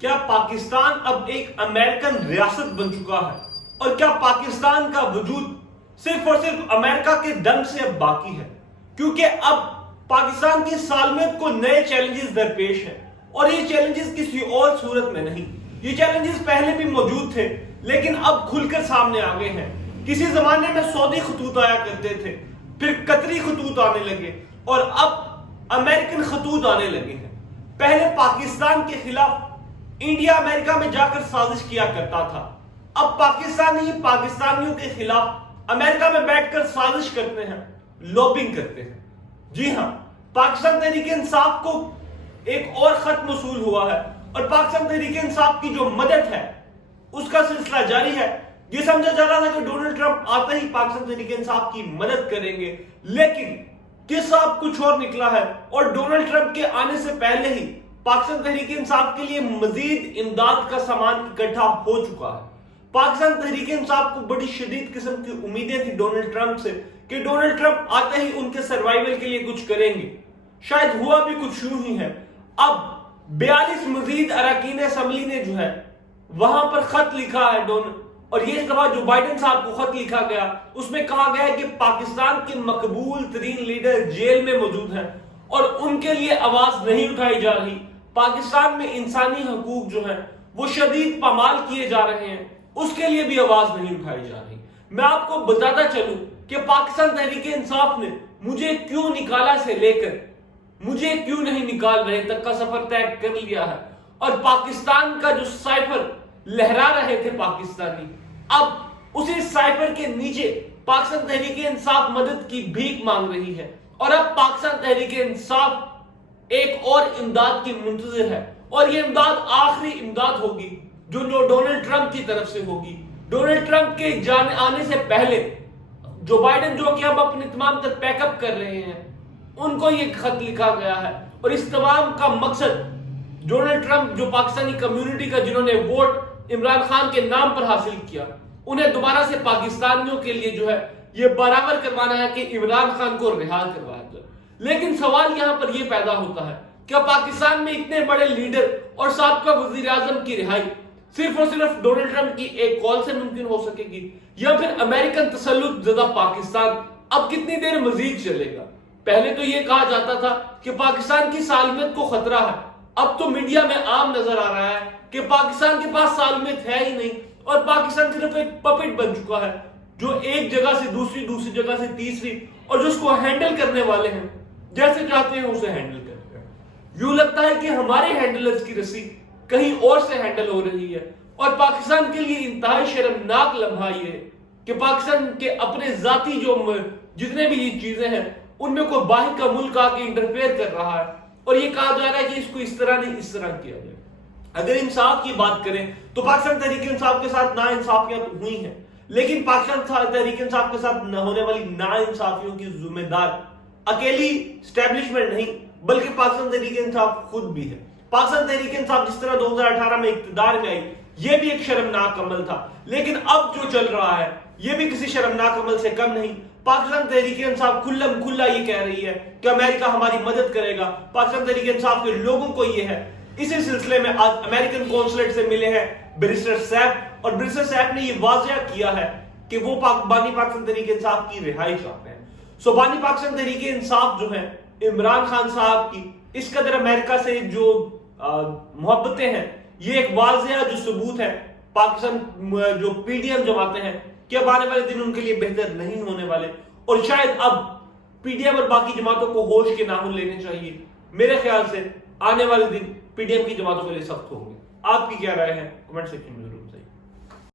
کیا پاکستان اب ایک امریکن ریاست بن چکا ہے؟ اور کیا پاکستان کا وجود صرف اور صرف امریکہ کے دم سے اب باقی ہے؟ کیونکہ اب پاکستان کی سالمیت کو نئے چیلنجز درپیش ہیں، اور یہ چیلنجز کسی اور صورت میں نہیں، یہ چیلنجز پہلے بھی موجود تھے لیکن اب کھل کر سامنے آ گئے ہیں۔ کسی زمانے میں سعودی خطوط آیا کرتے تھے، پھر قطری خطوط آنے لگے، اور اب امریکن خطوط آنے لگے ہیں۔ پہلے پاکستان کے خلاف انڈیا امریکہ میں جا کر سازش کیا کرتا تھا، اب پاکستانی ہی پاکستانیوں کے خلاف امریکہ میں بیٹھ کر سازش کرتے ہیں، لوبنگ کرتے ہیں۔ جی ہاں، پاکستان تحریک انصاف کو ایک اور خط موصول ہوا ہے، اور پاکستان تحریک انصاف کی جو مدد ہے اس کا سلسلہ جاری ہے۔ یہ سمجھا جا رہا تھا کہ ڈونلڈ ٹرمپ آتے ہی پاکستان تحریک انصاف کی مدد کریں گے، لیکن قصہ اب کچھ اور نکلا ہے، اور ڈونلڈ ٹرمپ کے آنے سے پہلے ہی پاکستان تحریک انصاف کے لیے مزید امداد کا سامان اکٹھا ہو چکا ہے۔ پاکستان تحریک انصاف کو بڑی شدید قسم کی امیدیں تھی ڈونلڈ ٹرمپ سے کہ ڈونلڈ ٹرمپ آتے ہی ان کے سروائیول کے لیے کچھ کریں گے۔ شاید ہوا بھی کچھ یوں ہی ہے۔ اب 42 مزید اراکین اسمبلی نے جو ہے وہاں پر خط لکھا ہے اور یہ دفعہ جو بائیڈن صاحب کو خط لکھا گیا اس میں کہا گیا ہے کہ پاکستان کے مقبول ترین لیڈر جیل میں موجود ہیں اور ان کے لیے آواز نہیں اٹھائی جا رہی۔ پاکستان میں انسانی حقوق جو ہیں وہ شدید پامال کیے جا رہے ہیں، اس کے لیے بھی آواز نہیں اٹھائی جا رہی۔ میں آپ کو بتاتا چلوں کہ پاکستان تحریک انصاف نے مجھے کیوں نکالا سے لے کر مجھے کیوں نہیں نکال رہے تک کا سفر طے کر لیا ہے، اور پاکستان کا جو سائفر لہرا رہے تھے پاکستانی، اب اسی سائفر کے نیچے پاکستان تحریک انصاف مدد کی بھیک مانگ رہی ہے، اور اب پاکستان تحریک انصاف ایک اور امداد کی منتظر ہے، اور یہ امداد آخری امداد ہوگی جو ڈونلڈ ٹرمپ کی طرف سے ہوگی۔ ڈونلڈ ٹرمپ کے آنے سے پہلے جو بائیڈن جو کہ اب اپنے تمام تر پیک اپ کر رہے ہیں، ان کو یہ خط لکھا گیا ہے، اور اس تمام کا مقصد ڈونلڈ ٹرمپ جو پاکستانی کمیونٹی کا جنہوں نے ووٹ عمران خان کے نام پر حاصل کیا، انہیں دوبارہ سے پاکستانیوں کے لیے جو ہے یہ برابر کروانا ہے کہ عمران خان کو رہا کروایا جائے۔ لیکن سوال یہاں پر یہ پیدا ہوتا ہے کہ پاکستان میں اتنے بڑے لیڈر اور سابقہ وزیر اعظم کی رہائی صرف اور صرف ڈونلڈ ٹرمپ کی ایک کال سے ممکن ہو سکے گی، یا پھر امریکن تسلط زدہ پاکستان اب کتنی دیر مزید چلے گا؟ پہلے تو یہ کہا جاتا تھا کہ پاکستان کی سالمیت کو خطرہ ہے، اب تو میڈیا میں عام نظر آ رہا ہے کہ پاکستان کے پاس سالمیت ہے ہی نہیں، اور پاکستان صرف ایک پپٹ بن چکا ہے جو ایک جگہ سے دوسری جگہ سے تیسری، اور جس کو ہینڈل کرنے والے ہیں جیسے چاہتے ہیں اسے ہینڈل کرتے ہیں۔ یوں لگتا ہے کہ ہمارے ہینڈلرز کی رسی کہیں اور سے ہینڈل ہو رہی ہے، اور پاکستان کے لیے انتہائی شرمناک لمحہ یہ ہے کہ پاکستان کے اپنے ذاتی جو جتنے بھی یہ چیزیں ہیں ان میں کوئی باہر کا ملک آ کے انٹرفیئر کر رہا ہے، اور یہ کہا جا رہا ہے کہ اس کو اس طرح نہیں اس طرح کیا جائے۔ اگر انصاف کی بات کریں تو پاکستان تحریک انصاف کے ساتھ ناانصافیاں تو ہوئی ہیں، لیکن پاکستان تحریک انصاف کے ساتھ نہ ہونے والی ناانصافیوں کی ذمہ دار اکیلی اسٹیبلشمنٹ نہیں بلکہ پاکستان تحریک انصاف خود بھی ہے۔ پاکستان تحریک انصاف جس طرح 2018 میں اقتدار میں آئی، یہ بھی ایک شرمناک عمل تھا، لیکن اب جو چل رہا ہے یہ بھی کسی شرمناک عمل سے کم نہیں۔ پاکستان تحریک انصاف کھلم کھلا یہ کہہ رہی ہے کہ امریکہ ہماری مدد کرے گا۔ پاکستان تحریک انصاف کے لوگوں کو یہ ہے، اسی سلسلے میں آج امریکن کونسلیٹ سے ملے ہیں بیرسٹر سیف، اور بیرسٹر سیف نے یہ واضح کیا ہے کہ وہ بانی پاکستان تحریک انصاف کی رہائی چاہتے ہیں۔ سو بانی پاکستان تحریک انصاف جو ہے عمران خان صاحب کی اس قدر امریکہ سے جو محبتیں ہیں، یہ ایک واضح جو ثبوت ہے پاکستان جو پی ڈی ایم جماعتیں ہیں کہ اب آنے والے دن ان کے لیے بہتر نہیں ہونے والے، اور شاید اب پی ڈی ایم اور باقی جماعتوں کو ہوش کے ناخن لینے چاہیے۔ میرے خیال سے آنے والے دن پی ڈی ایم کی جماعتوں کے لیے سخت ہوں گے۔ آپ کی کیا رائے ہے؟ کمنٹ سیکشن میں ضرور